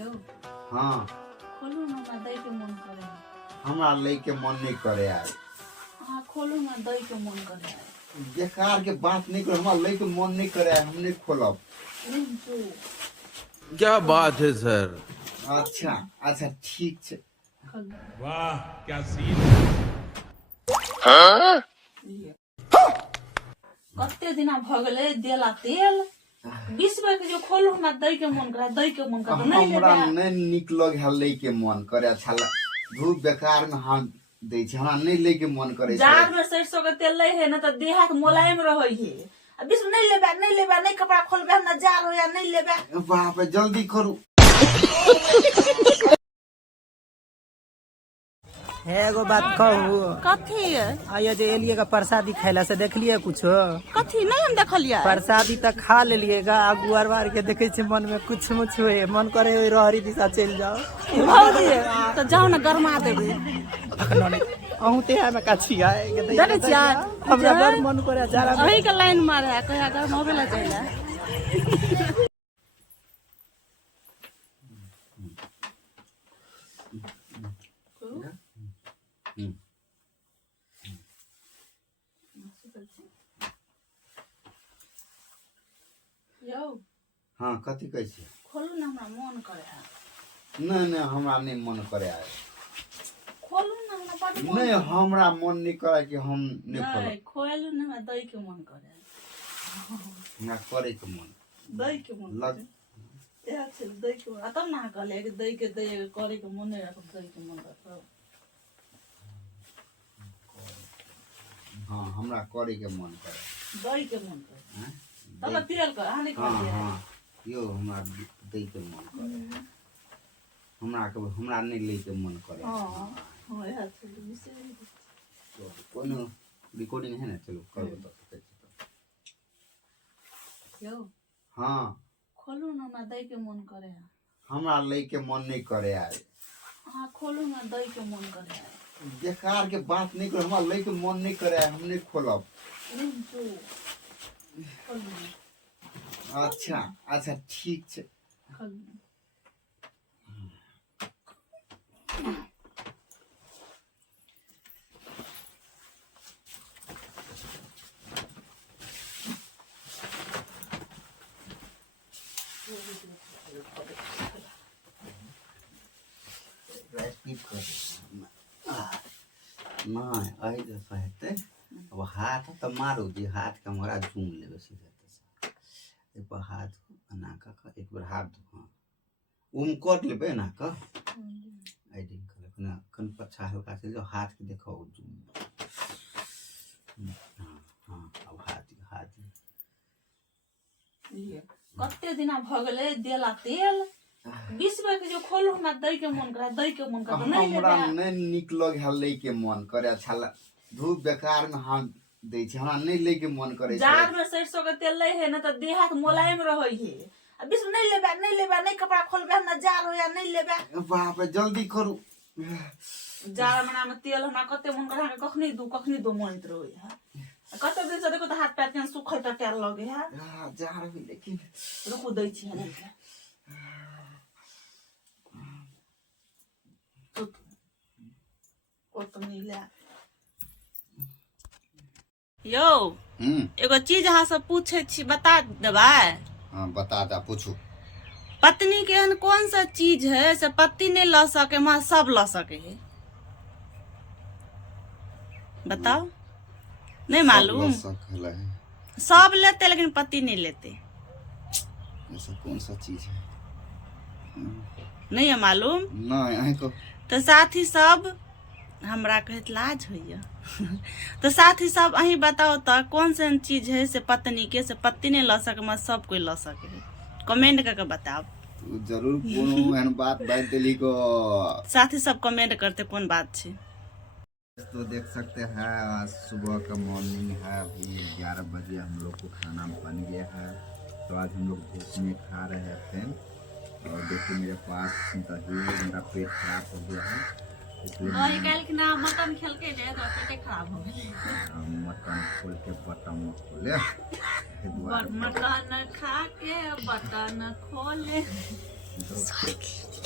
क्यों? हाँ खोलू ना मैं दही के मन करे। हमरा ले के मन नहीं करे यार। हाँ खोलू ना दही के मन करे। बेकार के बात नहीं कर, हमरा ले के मन नहीं करे, हम नहीं खोलब। क्या बात है सर। अच्छा अच्छा ठीक है। वाह क्या सीन। कते दिना भ गेले देला तेल 20 रुपया के जो खोलू ना दही के मन करे, दही के मन करे नहीं हमरा लेबे। नहीं निक लगे ले के मन करे, अच्छा धूप बेकार में हम दे छी, हमरा नहीं ले के मन करे। जार में सरसों के तेल ले है ना तो देह हाथ मुलायम रहे है। अब 20 नहीं लेबे, नहीं लेबे, नहीं कपड़ा खोलबे ना जार हो या नहीं लेबे। बाप रे जल्दी करू। एगो बात कहू, कथी आइए जो एलिए का प्रसादी खैला से देखलिए कुछो? कथी नहीं हम देखलिए। प्रसादी तो खा लेलिएगा, आगू अरबार के देखे छे मन में कुछ मुछ हुए, मन करे हुए रहरी दिशा चल जाओ। भौजी तो जाओ ना गरमा देबे। अहू ते में काछी आए देखे छिया हमरा बड़ मन करे जरा अही के लाइन मारे कहिया गरमावे ला जाइला। यो हाँ कथी कहै छी? खोलू ना हमरा मन करे। नहीं नहीं हमरा नहीं मन करे आए। खोलू ना हमरा बड़ मन। नहीं हमरा मन नहीं करे कि हम नहीं खोलब। नहीं खोलू ना हमरा दही के मन करे। हमरा करे के मन दही के मन लग करे। या चल दही के मन तब ना कहले कि दही के करे के मन नहीं रख दही के मन रख। हाँ हमरा करे के मन करे। दही के मन करे हैं? तब तेल कर हानि कर हाँ दिया। हाँ यो हमरा दे के मन करे। हमरा नहीं ले के मन करे। हां हां या चल मिसे तो कोनो रिकॉर्डिंग है ना, चलो करो तो। यो हाँ खोलू ना हमरा दही के मन करे। हमरा ले के मन नहीं करे आए। हाँ खोलू ना दही के मन करे। बेकार के बात नहीं कर, हमरा ले के मन नहीं करे, हम नहीं खोलब। अच्छा अच्छा ठीक है। नहीं आई जैसा हेते अब हाथ तो मारो जी, हाथ का हमारा झूम लेबे सीधा एक बार हाथ बना का एक बार हाथ हाँ उम कट लेबे ना का आई दिन कर ना कन पछा हल्का से जो हाथ के देखो झूम। हाँ हाँ अब हाथ ये कते दिना भ गेले देला तेल 20 रुपया के जो खोलू ना दही के मन करे, दही के मन करे नहीं हमरा लेबे। नहीं निक लगे ले के मन करे, अच्छा धूप बेकार में हम दे छी, हमरा नहीं ले के मन करे। जार में सरसों के तेल ले है ना तो देह हाथ मुलायम रहे है। अब 20 नहीं लेबे, नहीं लेबे, नहीं कपड़ा खोलबे ना जार हो या नहीं लेबे। बाप रे जल्दी करू। जार में तेल हमरा कते मन करे कखनी दू मन रहे है। कते दिन से देखो तो हाथ पैर के सुखल टटर लगे है। जार भी लेकिन रुकू दै छी है यो एगो चीज अहाँ सब पूछे छी बता देबा? हाँ बता दा पूछू। पत्नी के एहन कौन सा चीज है से पति नहीं ला सके मां सब ला सके है? बताओ। नहीं मालूम? सब लेते लेकिन पति नहीं लेते। ऐसा कौन सा चीज है? नहीं है मालूम? नहीं को तो साथ ही सब हमरा कहत लाज होइया। तो साथ ही सब अही बताओ तो कौन सा चीज है से पत्नी के से पति नहीं ला सके मैं सब कोई ला सके है? कमेंट करके बताओ। तो जरूर कोनो एहन बात बात दिली को साथ ही सब कमेंट करते कौन बात छे। तो देख सकते हैं आज सुबह का मॉर्निंग है, अभी 11 बजे हम लोग को खाना बन गया है। तो आज हम लोग धूप में खा रहे थे और देखिए मेरे पास दही, मेरा पेट खराब हो गया है इसलिए मटन खेल के पेटे खराब हो गए। मटन खोल के बटन खोले मटन खा के बटन खोले। दो